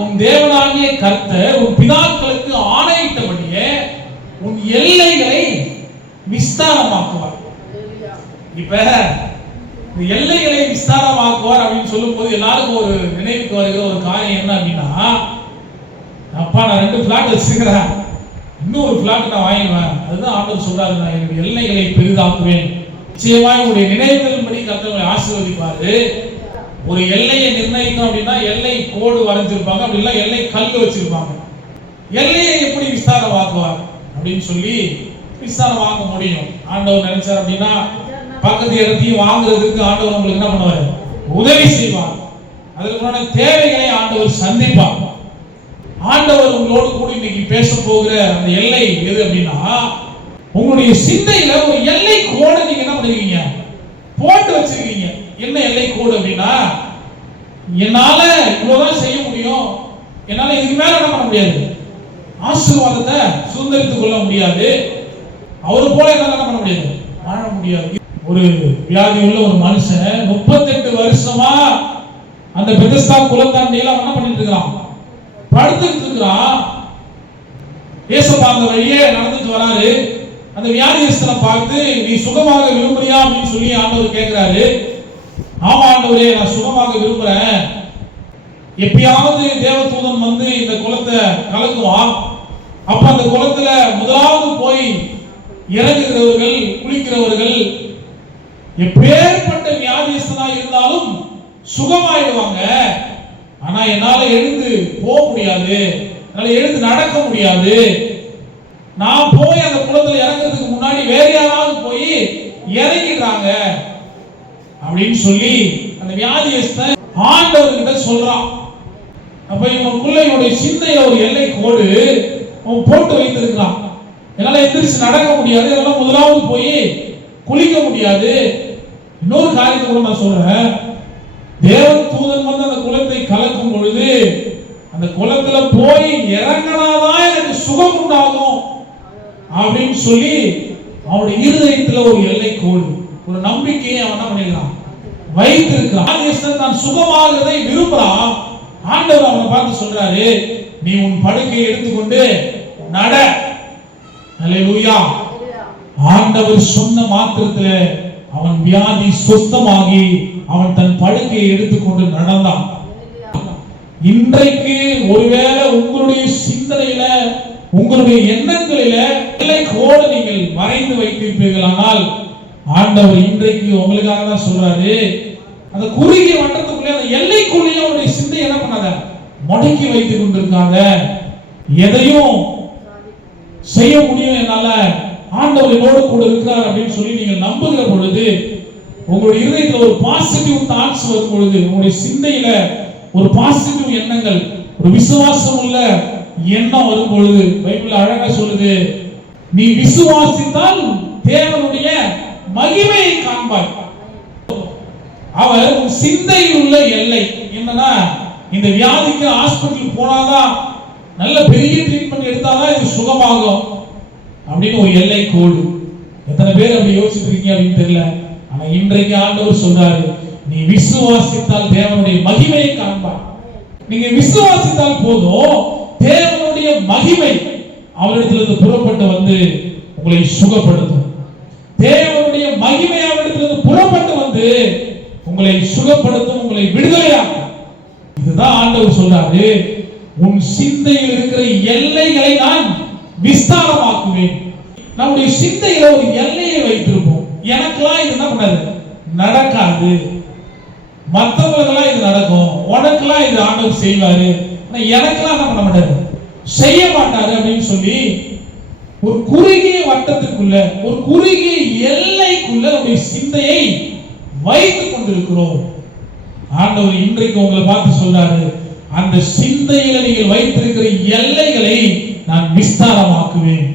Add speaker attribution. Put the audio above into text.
Speaker 1: உன் தேவனாகிய கர்த்தர் உன் பிதாக்களுக்கு ஆணையிட்டபடியே உன் எல்லைகளை விஸ்தாரமாக்குவார். இப்ப இந்த எல்லைகளை விஸ்தாரமாக்குவார் அப்படின்னு சொல்லும்போது எல்லாருக்கும் ஒரு நினைவுக்கு வருகிற ஒரு காரியம் என்ன அப்படின்னா அப்பா நான் ரெண்டு பிளாட் வச்சுக்கிறேன் இன்னும் ஒரு பிளாட் நான் வாங்கிடுவேன். அதுதான் ஆண்டவர் சொல்றாரு நான் என்னுடைய எல்லைகளை பெரிதாக்குவேன். நிச்சயமாய் உங்களுடைய நினைவுகளின்படி கர்த்தவங்களை ஆசீர்வதிப்பாரு. ஒரு எல்லையை நிர்ணயித்தோம் அப்படின்னா எல்லை கோடு வரைஞ்சிருப்பாங்க. அப்படி இல்லை எல்லை கல் வச்சிருப்பாங்க. எல்லையை எப்படி விஸ்தாரமாக்குவார் அப்படின்னு சொல்லி விஸ்தாரமாக்க முடியும். ஆண்டவர் நினைச்சார் அப்படின்னா பக்கத்து இடத்தையும் வாங்குறதுக்கு ஆண்டவர் உங்களுக்கு என்ன பண்ணுவார்? உதவி செய்வார். அதற்கான தேவைகளை ஆண்டவர் சந்திப்பார். ஆண்டவர் உங்களோடு கூட இன்னைக்கு பேச போகிற அந்த எல்லை எது அப்படின்னா உங்களுடைய சிந்தையில ஒரு எல்லை கோடை நீங்க என்ன பண்ணுவீங்க போட்டு வச்சிருக்கீங்க என்ன எல்லை கோடு அப்படின்னா என்னால இவ்வளவுதான் செய்ய முடியும் என்னால இதுக்கு மேல என்ன பண்ண முடியாது? ஆசீர்வாதத்தை சுதந்திரித்துக் கொள்ள முடியாது. அவரு போல என்னால என்ன பண்ண முடியாது? வாழ முடியாது. ஒரு வியாதி உள்ள ஒரு மனுஷன் முப்பத்தெட்டு வருஷமா அந்த பெதஸ்தா குலத்தாண்டியில என்ன பண்ணிட்டு இருக்கிறான்? படுத்துட்டு இருக்கிறான். ஏசப்பா அந்த வழியே நடந்துட்டு வராரு. அந்த வியாதியஸ்தனை பார்த்து நீ சுகமாக விரும்புறியா? அப்படின்னு சொல்லி ஆண்டவர் கேட்கிறாரு ஆமா ஆண்டவரே நான் சுகமாக விரும்புறேன். எப்பயாவது தேவதூதன் வந்து இந்த குளத்தை கலக்குவான் அப்ப அந்த குளத்துல முதலாவது போய் இறங்குகிறவர்கள் குளிக்கிறவர்கள் எப்பேற்பட்ட வியாதியஸ்தனா இருந்தாலும் சுகமாயிடுவாங்க. ஆனா என்னால எழுந்து போக முடியாது. என்னால எழுந்து நடக்க முடியாது. நான் போய் அந்த குளத்துல இறங்குறதுக்கு முன்னாடி வேற யாராவது போய் இறங்கிடுறாங்க. அப்படின்னு சொல்லி அந்த வியாதியஸ்தன் ஆண்டவர்கிட்ட சொல்றான். அப்ப இவனுக்குள்ள இவனுடைய சிந்தையில ஒரு எல்லை கோடு அவன் போட்டு வைத்திருக்கிறான். என்னால எந்திரிச்சு நடக்க முடியாது என்னால முதலாவது போய் குளிக்க முடியாது. இன்னொரு காரியத்தை கூட நான் சொல்றேன். தேவ தூதன் வந்து அந்த குளத்தை கலக்கும் பொழுது அந்த குளத்துல போய் இறங்கினாதான் எனக்கு சுகம் உண்டாகும் அப்படின்னு சொல்லி அவனுடைய இருதயத்துல ஒரு எல்லை கோடு ஒரு நம்பிக்கையை அவன் என்ன பண்ணிருக்கான் வைத்திருக்கிறான். தான் சுகமாகிறதை விரும்புறான். ஆண்டவர் அவனை பார்த்து சொல்றாரு நீ உன் படுக்கையை எடுத்துக்கொண்டு நட. அலையூயா ஆண்டவர் சொன்ன மாத்திரத்துல அவன் வியாதி சுத்தமாகி அவன் தன் படுக்கையை எடுத்துக்கொண்டு நடந்தான். இன்றைக்கு ஒருவேளை உங்களுடைய சிந்தனையில உங்களுடைய எண்ணங்களில எல்லை கோடு நீங்கள் மறைந்து வைத்திருப்பீர்களானால் ஆண்டவர் இன்றைக்கு உங்களுக்காக தான் சொல்றாரு அந்த குறுகிய வட்டத்துக்குள்ளே அந்த எல்லைக்குள்ளேயே அவருடைய சிந்தை என்ன பண்ணாத முடக்கி வைத்துக் கொண்டிருக்காங்க எதையும் செய்ய முடியும் என்னால. ஆண்டவர் என்னோடு கூட இருக்கிறார் அப்படின்னு சொல்லி நீங்கள் நம்புகிற பொழுது உங்களுடைய இருதயத்தில் ஒரு பாசிட்டிவ் தாட்ஸ் வரும் பொழுது உங்களுடைய சிந்தையில ஒரு பாசிட்டிவ் எண்ணங்கள் ஒரு விசுவாசம் உள்ள எண்ணம் வரும் பொழுது பைபிள் அழகா சொல்லுது நீ விசுவாசித்தால் தேவனுடைய மகிமையை காண்பாய். அவர் உன் சிந்தையில் உள்ள எல்லை. என்னன்னா இந்த வியாதிக்கு ஹாஸ்பிட்டல் போனாதான் நல்ல பெரிய ட்ரீட்மெண்ட் எடுத்தாதான் இது சுகமாகும் அப்படின்னு ஒரு எல்லை கோடு. எத்தனை பேர் அப்படி யோசிச்சுட்டு இருக்கீங்க அப்படின்னு தெரியல. ஆனா இன்றைக்கு ஆண்டவர் சொல்றாரு நீ விசுவாசித்தால் தேவனுடைய மகிமையை காண்பார் நீங்க விசுவாசித்தால் போதும் தேவனுடைய மகிமை அவரிடத்திலிருந்து புறப்பட்டு வந்து உங்களை சுகப்படுத்தும். தேவனுடைய மகிமை அவரிடத்திலிருந்து புறப்பட்டு வந்து உங்களை சுகப்படுத்தும் உங்களை விடுதலையாக்கும். இதுதான் ஆண்டவர் சொல்றாரு. உன் சிந்தையில் இருக்கிற எல்லைகளை நான் விஸ்தாரமாக்குவேன். நம்முடைய சிந்தையில ஒரு எல்லையை வைத்திருப்போம். எனக்கெல்லாம் இது என்ன பண்ணாது? நடக்காது. மற்றவங்களுக்கெல்லாம் இது நடக்கும். உனக்கெல்லாம் இது ஆண்டவர் செய்வாரு. ஆனா எனக்கெல்லாம் என்ன பண்ண மாட்டாரு? செய்ய மாட்டாரு அப்படின்னு சொல்லி ஒரு குறுகிய வட்டத்துக்குள்ள ஒரு குறுகிய எல்லைக்குள்ள நம்முடைய சிந்தையை வைத்துக் கொண்டிருக்கிறோம். ஆண்டவர் இன்றைக்கு உங்களை பார்த்து சொல்றாரு அந்த சிந்தையில நீங்கள் வைத்திருக்கிற எல்லைகளை நான் விஸ்தாரமாக்குவேன்.